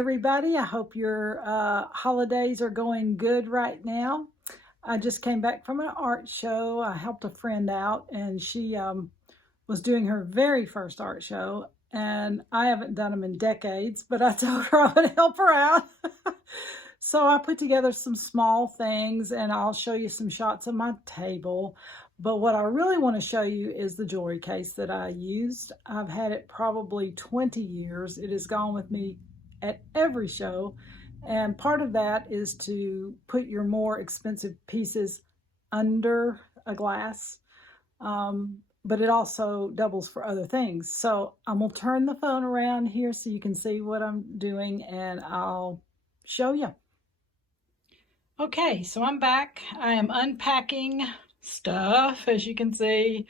everybody. I hope your holidays are going good right now. I just came back from an art show. I helped a friend out, and she was doing her very first art show, and I haven't done them in decades, but I told her I would help her out. So I put together some small things, and I'll show you some shots of my table. But what I really want to show you is the jewelry case that I used. I've had it probably 20 years. It has gone with me at every show. And part of that is to put your more expensive pieces under a glass. But it also doubles for other things. So I'm going to turn the phone around here so you can see what I'm doing, and I'll show you. Okay, so I'm back. I am unpacking stuff. As you can see,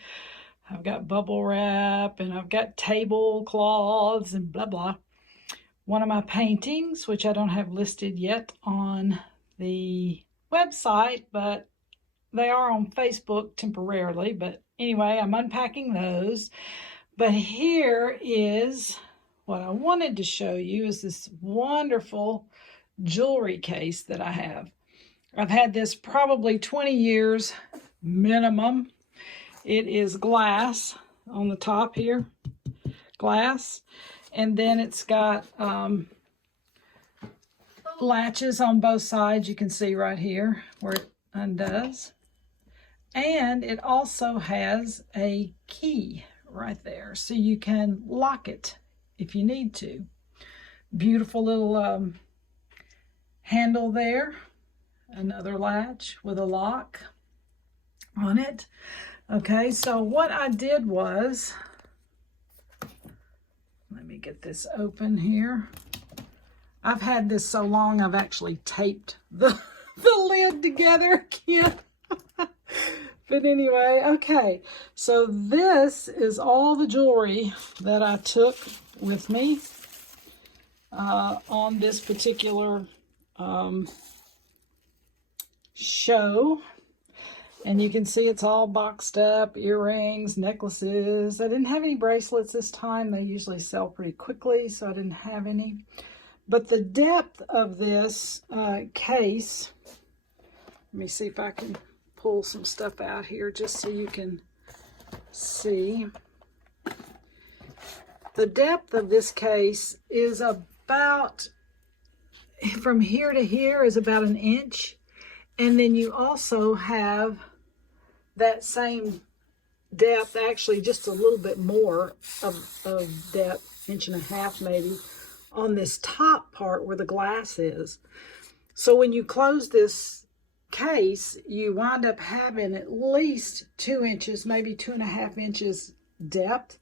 I've got bubble wrap and I've got tablecloths and blah blah. One of my paintings, which I don't have listed yet on the website, but they are on Facebook temporarily. But anyway, I'm unpacking those. But here is what I wanted to show you, is this wonderful jewelry case that I have. I've had this probably 20 years minimum. It is glass on the top here, glass, and then it's got latches on both sides. You can see right here where it undoes, and it also has a key right there, so you can lock it if you need to. Beautiful little handle there. Another latch with a lock on it. Okay, so what I did was, let me get this open here. I've had this so long I've actually taped the lid together again. But anyway, okay, so this is all the jewelry that I took with me on this particular show, and you can see it's all boxed up: earrings, necklaces. I didn't have any bracelets this time. They usually sell pretty quickly, so I didn't have any. But the depth of this case, let me see if I can pull some stuff out here just so you can see. The depth of this case is about, from here to here is about 1 inch. And then you also have that same depth, actually just a little bit more of depth, 1.5 inches maybe, on this top part where the glass is. So when you close this case, you wind up having at least 2 inches, maybe 2.5 inches depth.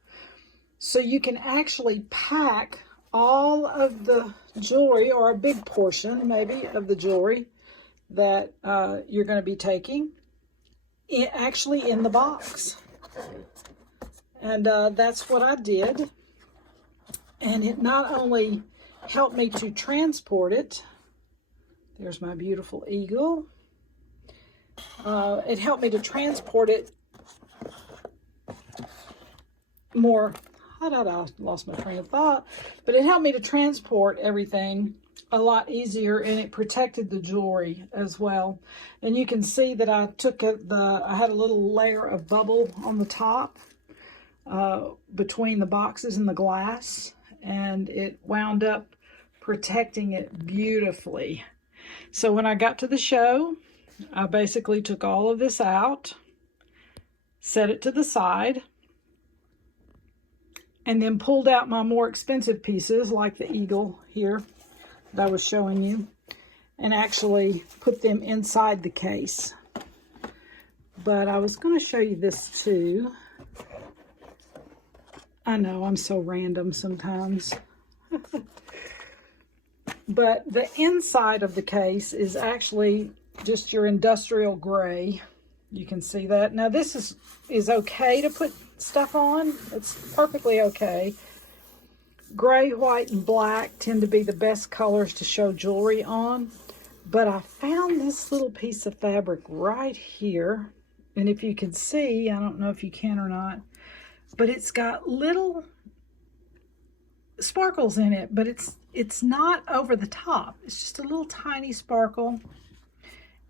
So you can actually pack all of the jewelry, or a big portion maybe of the jewelry that you're going to be taking, actually in the box. And that's what I did. And it not only helped me to transport it, there's my beautiful eagle, it helped me to transport it more, I lost my train of thought, but it helped me to transport everything a lot easier, and it protected the jewelry as well. And you can see that I took I had a little layer of bubble on the top between the boxes and the glass, and it wound up protecting it beautifully. So when I got to the show, I basically took all of this out, set it to the side, and then pulled out my more expensive pieces like the eagle here that I was showing you, and actually put them inside the case. But I was going to show you this too. I know I'm so random sometimes. But the inside of the case is actually just your industrial gray. You can see that. Now this is okay to put stuff on. It's perfectly okay. Gray, white, and black tend to be the best colors to show jewelry on. But I found this little piece of fabric right here. And if you can see, I don't know if you can or not, but it's got little sparkles in it, but it's not over the top. It's just a little tiny sparkle,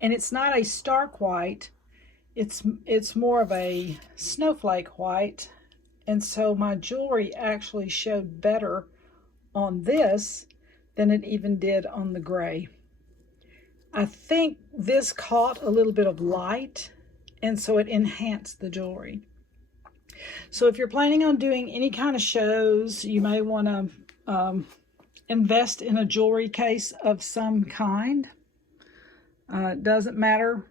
and it's not a stark white. It's more of a snowflake white, and so my jewelry actually showed better on this than it even did on the gray. I think this caught a little bit of light, and so it enhanced the jewelry. So if you're planning on doing any kind of shows, you may want to invest in a jewelry case of some kind. It doesn't matter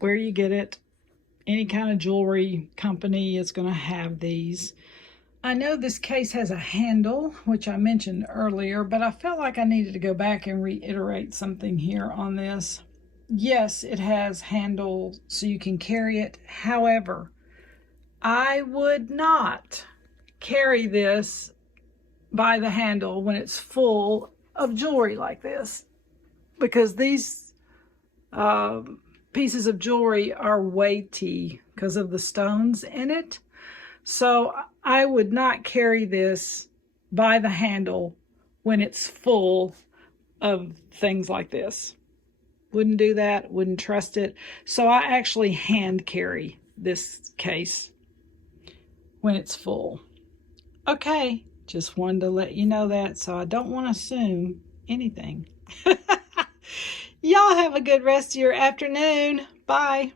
where you get it. Any kind of jewelry company is going to have these. I know this case has a handle, which I mentioned earlier, but I felt like I needed to go back and reiterate something here on this. Yes, it has handle so you can carry it. However, I would not carry this by the handle when it's full of jewelry like this, because these pieces of jewelry are weighty because of the stones in it. So I would not carry this by the handle when it's full of things like this. Wouldn't do that, wouldn't trust it. So I actually hand carry this case when it's full. Okay, just wanted to let you know that, so I don't want to assume anything. Y'all have a good rest of your afternoon. Bye.